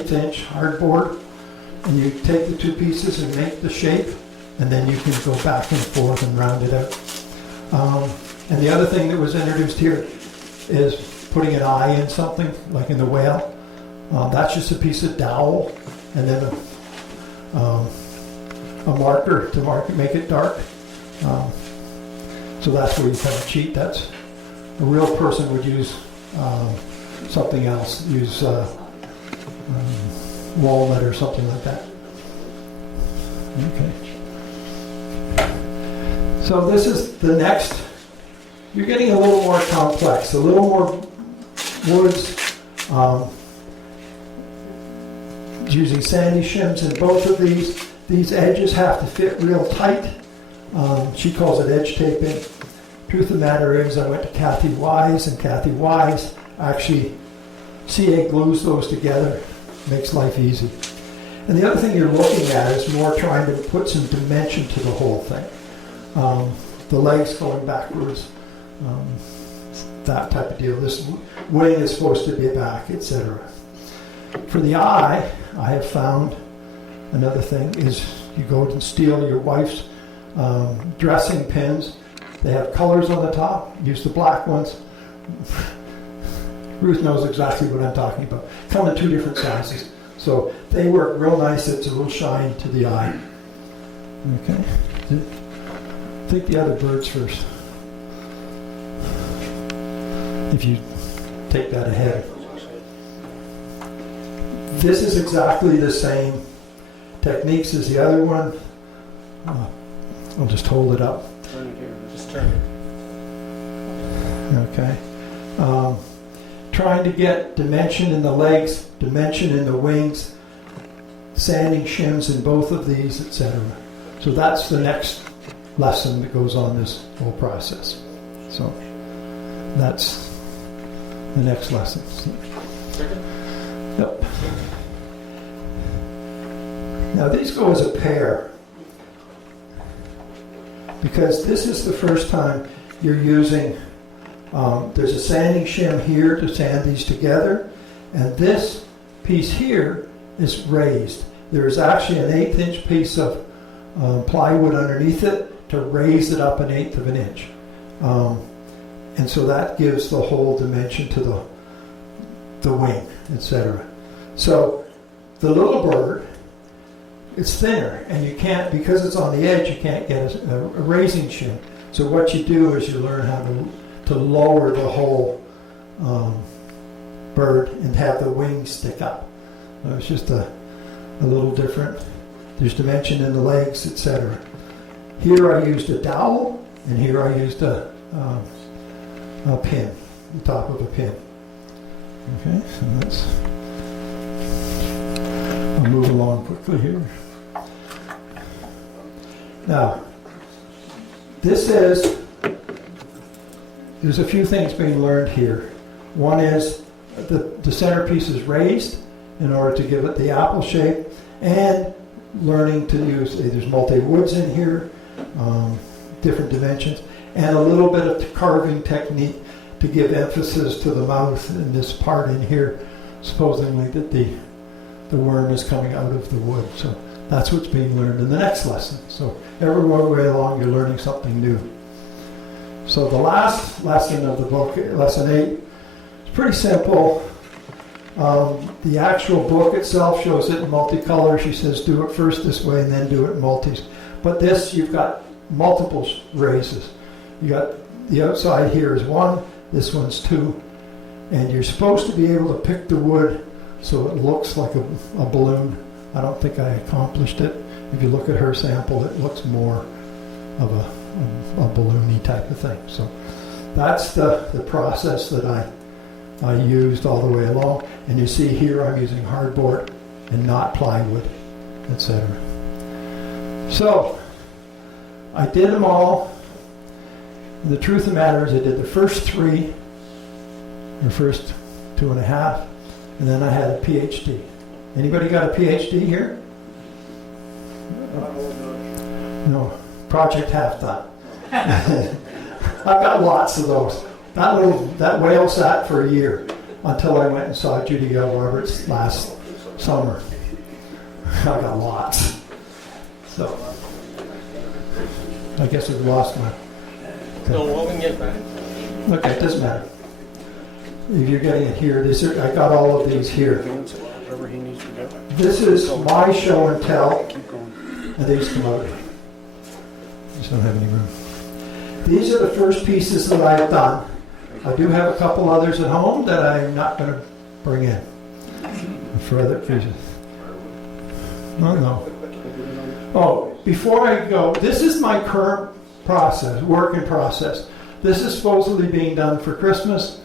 1/8" hardboard, and you take the two pieces and make the shape, and then you can go back and forth and round it out. And the other thing that was introduced here is putting an eye in something, like in the whale. That's just a piece of dowel, and then a marker to make it dark. So that's where you kind of cheat. That's a real person would use something else, use walnut or something like that. Okay. So this is the next. You're getting a little more complex, a little more woods. Using sandy shims in both of these. These edges have to fit real tight. She calls it edge taping. Truth of the matter is, I went to Kathy Wise, and Kathy Wise actually CA glues those together, makes life easy. And the other thing you're looking at is more trying to put some dimension to the whole thing. The legs going backwards, that type of deal. This wing is supposed to be back, etc. For the eye, I have found another thing is you go and steal your wife's dressing pins. They have colors on the top. Use the black ones. Ruth knows exactly what I'm talking about. Come in 2 different sizes. So they work real nice. It's a little shine to the eye. Okay. Take the other birds first. If you take that ahead. This is exactly the same techniques as the other one. I'll just hold it up. Turn it here. Just turn it. Okay. Trying to get dimension in the legs, dimension in the wings, sanding shims in both of these, etc. So that's the next lesson that goes on this whole process. So that's the next lesson. Yep. Now these go as a pair because this is the first time you're using, there's a sanding shim here to sand these together, and this piece here is raised. There's actually an 1/8" piece of plywood underneath it to raise it up 1/8 of an inch. And so that gives the whole dimension to the wing, etc. So the little bird, it's thinner, and you can't, because it's on the edge, you can't get a raising shim. So what you do is you learn how to lower the whole bird and have the wings stick up. It's just a little different. There's dimension in the legs, etc. Here I used a dowel, and here I used a pin, the top of a pin. Okay, so I'll move along quickly here. Now, there's a few things being learned here. One is the centerpiece is raised in order to give it the apple shape, and learning to use, there's multi-woods in here, different dimensions, and a little bit of carving technique to give emphasis to the mouth in this part in here, supposedly that the worm is coming out of the wood. So that's what's being learned in the next lesson. So every way along you're learning something new. So the last lesson of the book, lesson 8, is pretty simple. The actual book itself shows it in multicolor. She says do it first this way and then do it in multis. But this, you've got multiple raises. You got the outside here is 1, this one's 2, and you're supposed to be able to pick the wood so it looks like a balloon. I don't think I accomplished it. If you look at her sample, it looks more of a balloony type of thing. So that's the process that I used all the way along. And you see here I'm using hardboard and not plywood, etc. So I did them all. And the truth of the matter is I did the first 3, the first 2.5, and then I had a PhD. Anybody got a PhD here? No. Project half done. I've got lots of those. That whale sat for a year until I went and saw Judy L. Roberts last summer. I got lots. So, I guess I've lost my... No, what we can get back. Okay, it doesn't matter. If you're getting it here, I got all of these here. This is my show and tell, and these come out. Just don't have any room. These are the first pieces that I've done. I do have a couple others at home that I'm not going to bring in for other reasons. No. Oh, before I go, this is my current process, work in process. This is supposedly being done for Christmas,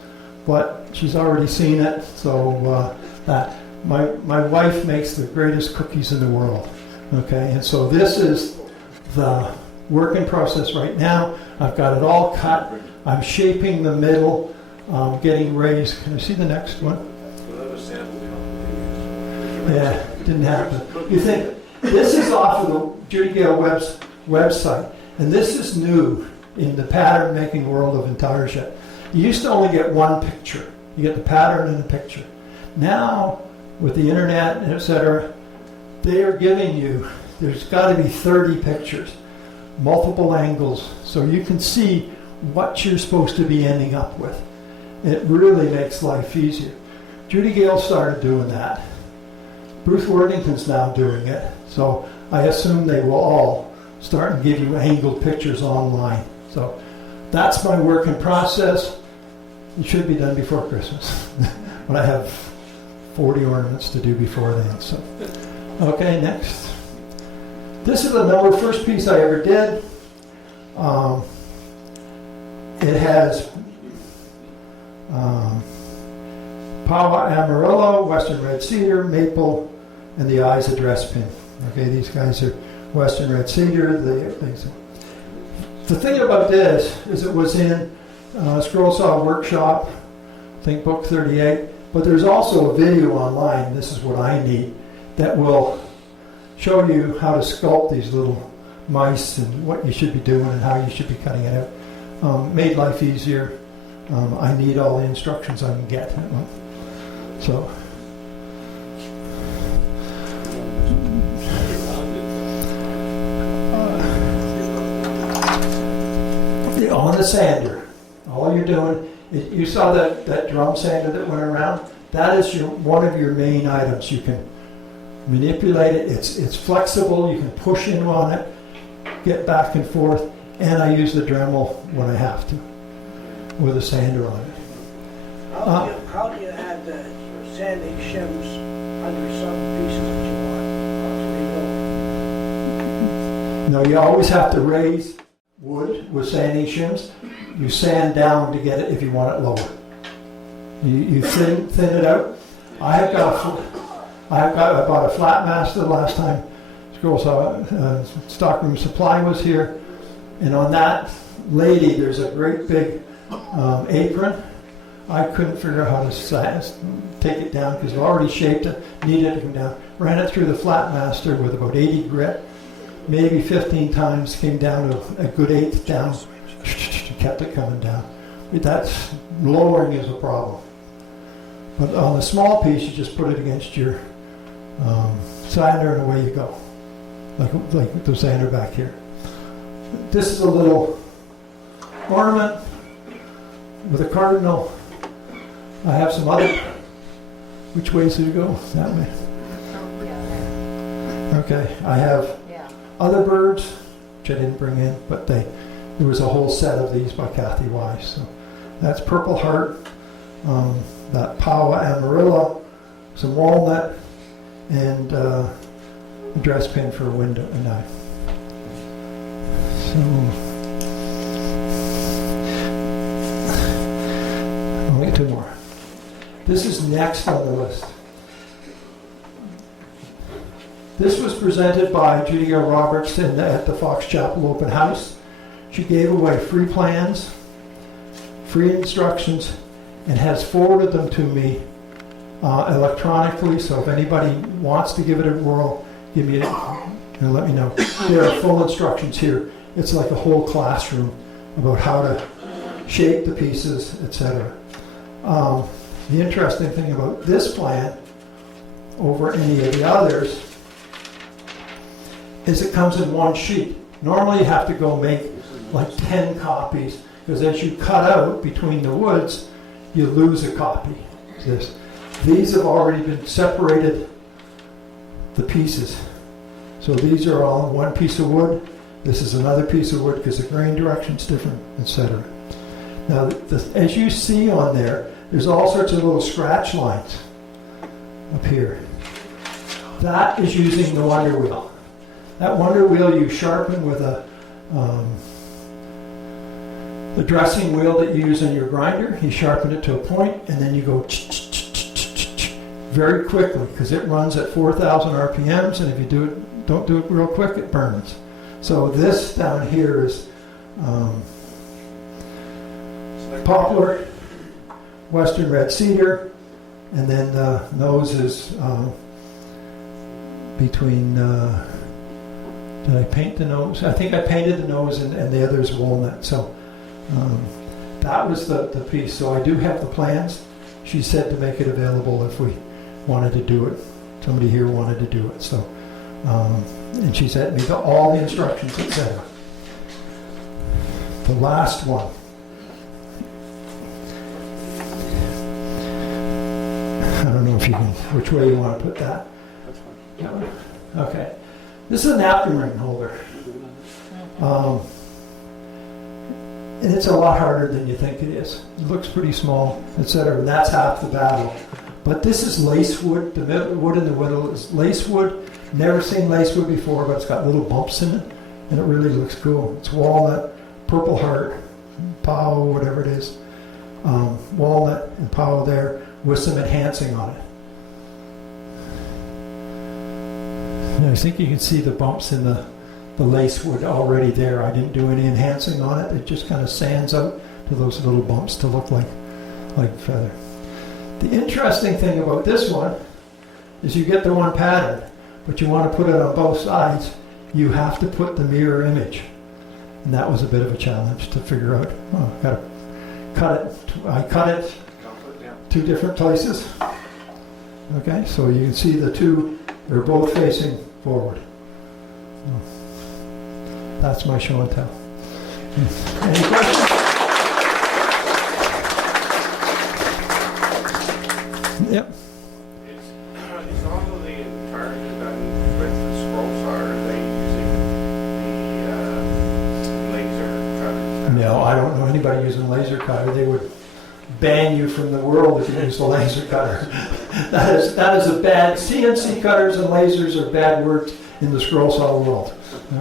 but she's already seen it, so that. My wife makes the greatest cookies in the world, okay? And so this is the work in process right now. I've got it all cut. I'm shaping the middle, getting raised. Can I see the next one? Yeah, didn't happen. You think, this is off of the Judy Gale website, and this is new in the pattern making world of Intarsia. You used to only get one picture. You get the pattern and the picture. Now, with the internet, etc., they are giving you, there's got to be 30 pictures, multiple angles, so you can see what you're supposed to be ending up with. It really makes life easier. Judy Gale started doing that. Bruce Worthington's now doing it, so I assume they will all start and give you angled pictures online. So that's my work in process. It should be done before Christmas, but I have 40 ornaments to do before then. So, okay, next. This is the first piece I ever did. It has Pawa Amarillo, Western Red Cedar, Maple, and the eyes a dress pin. Okay, these guys are Western Red Cedar. The thing about this is it was in Scrollsaw Workshop, I think book 38. But there's also a video online, this is what I need, that will show you how to sculpt these little mice and what you should be doing and how you should be cutting it out. Made life easier. I need all the instructions I can get. So. On the sander, all you're doing, you saw that drum sander that went around? That is one of your main items. You can manipulate it. It's flexible. You can push in on it, get back and forth, and I use the Dremel when I have to, with a sander on it. How do you add the sanding shims under some pieces that you want? No, you always have to raise wood with sanding shims. You sand down to get it if you want it lower. You thin it out. I bought a flat master last time Scrollsaw Stockroom Supply was here, and on that lady there's a great big apron. I couldn't figure out how to take it down because I've already shaped it, needed to come down. Ran it through the flat master with about 80 grit, maybe 15 times, came down to a good eighth down. Kept it coming down. That's lowering is a problem. But on the small piece, you just put it against your sander and away you go. Like the sander back here. This is a little ornament with a cardinal. I have some other. Which way does it go? That way. Okay, I have other birds, which I didn't bring in, but there was a whole set of these by Kathy Wise. So that's Purple Heart, that Pawa Amarillo, some walnut, and a dress pin for a window and knife. So I'll get two more. This is next on the list. This was presented by Judy Roberts at the Fox Chapel Open House. She gave away free plans, free instructions, and has forwarded them to me electronically. So if anybody wants to give it a whirl, give me and let me know. There are full instructions here. It's like a whole classroom about how to shape the pieces, etc. The interesting thing about this plan over any of the others is it comes in one sheet. Normally you have to go make like 10 copies, because as you cut out between the woods, you lose a copy. These have already been separated, the pieces. So these are all one piece of wood. This is another piece of wood because the grain direction's different, etc. Now, as you see on there, there's all sorts of little scratch lines up here. That is using the wonder wheel. That wonder wheel you sharpen with the dressing wheel that you use in your grinder. You sharpen it to a point, and then you go very quickly, because it runs at 4,000 RPMs, and if you don't do it real quick, it burns. So this down here is poplar, western red cedar, and then the nose is between, did I paint the nose? I think I painted the nose, and the other is walnut. So that was the piece. So I do have the plans. She said to make it available if we wanted to do it. Somebody here wanted to do it. So, and she sent me all the instructions, etc. The last one. I don't know if you can, which way you want to put that. That's fine. Yeah. Okay. This is a napkin ring holder. And it's a lot harder than you think it is. It looks pretty small, etc. And that's half the battle. But this is lace wood. The wood in the middle is lace wood. Never seen lace wood before, but it's got little bumps in it, and it really looks cool. It's walnut, Purple Heart, Pow, whatever it is. Walnut and Pow there with some enhancing on it. And I think you can see the bumps in the lace wood already there. I didn't do any enhancing on it. It just kind of sands out to those little bumps to look like feather. The interesting thing about this one is you get the one pattern, but you want to put it on both sides. You have to put the mirror image. And that was a bit of a challenge to figure out. Oh, I've got to cut it. I cut it 2 different places. Okay, so you can see the two, they're both facing forward. That's my show and tell. Any questions? Yep. Is all of the Intarsia done with the Scrollsaw, or are they using the laser cutters? No, I don't know anybody using a laser cutter. They would ban you from the world if you use a laser cutter. That is a bad, CNC cutters and lasers are bad words in the Scrollsaw world.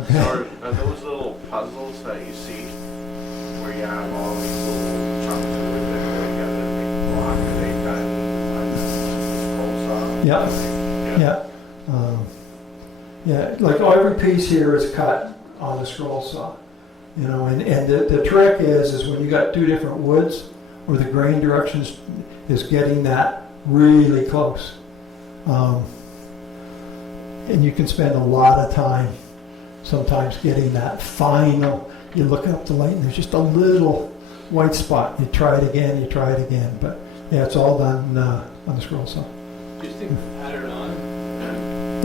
Okay. Are those little puzzles that you see where you have all these little chunks of wood that go together and make block and they cut in Scrollsaw? Yeah. Like every piece here is cut on the Scrollsaw. You know, and the trick is when you got 2 different woods, or the grain directions is getting that really close. And you can spend a lot of time sometimes getting that final, you look up the light and there's just a little white spot. You try it again, but yeah, it's all done on the Scrollsaw. Do you stick the pattern on?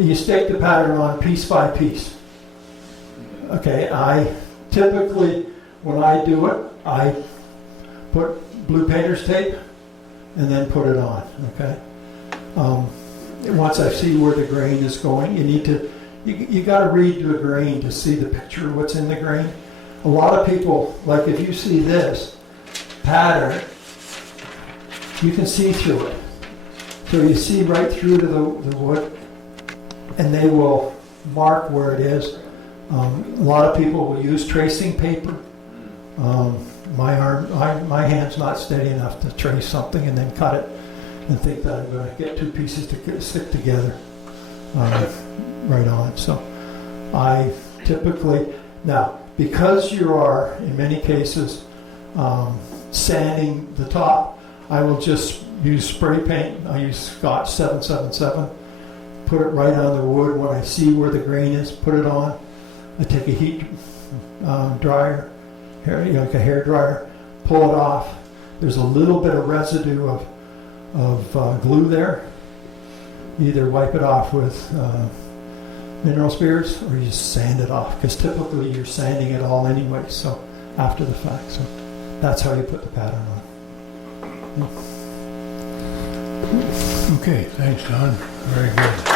You stake the pattern on piece by piece. Okay, I typically, when I do it, I put blue painter's tape and then put it on, okay? Once I see where the grain is going, you got to read the grain to see the picture of what's in the grain. A lot of people, like if you see this pattern, you can see through it. So you see right through to the wood, and they will mark where it is. A lot of people will use tracing paper. My hand's not steady enough to trace something and then cut it and think that I'm going to get 2 pieces to stick together right on. So I typically, now because you are in many cases sanding the top, I will just use spray paint. I use Scotch 777, put it right on the wood. When I see where the grain is, put it on. I take a heat dryer, like a hair dryer, pull it off. There's a little bit of residue of glue there. You either wipe it off with mineral spirits or you just sand it off, because typically you're sanding it all anyway, so after the fact. So that's how you put the pattern on. Okay, thanks, Don. Very good.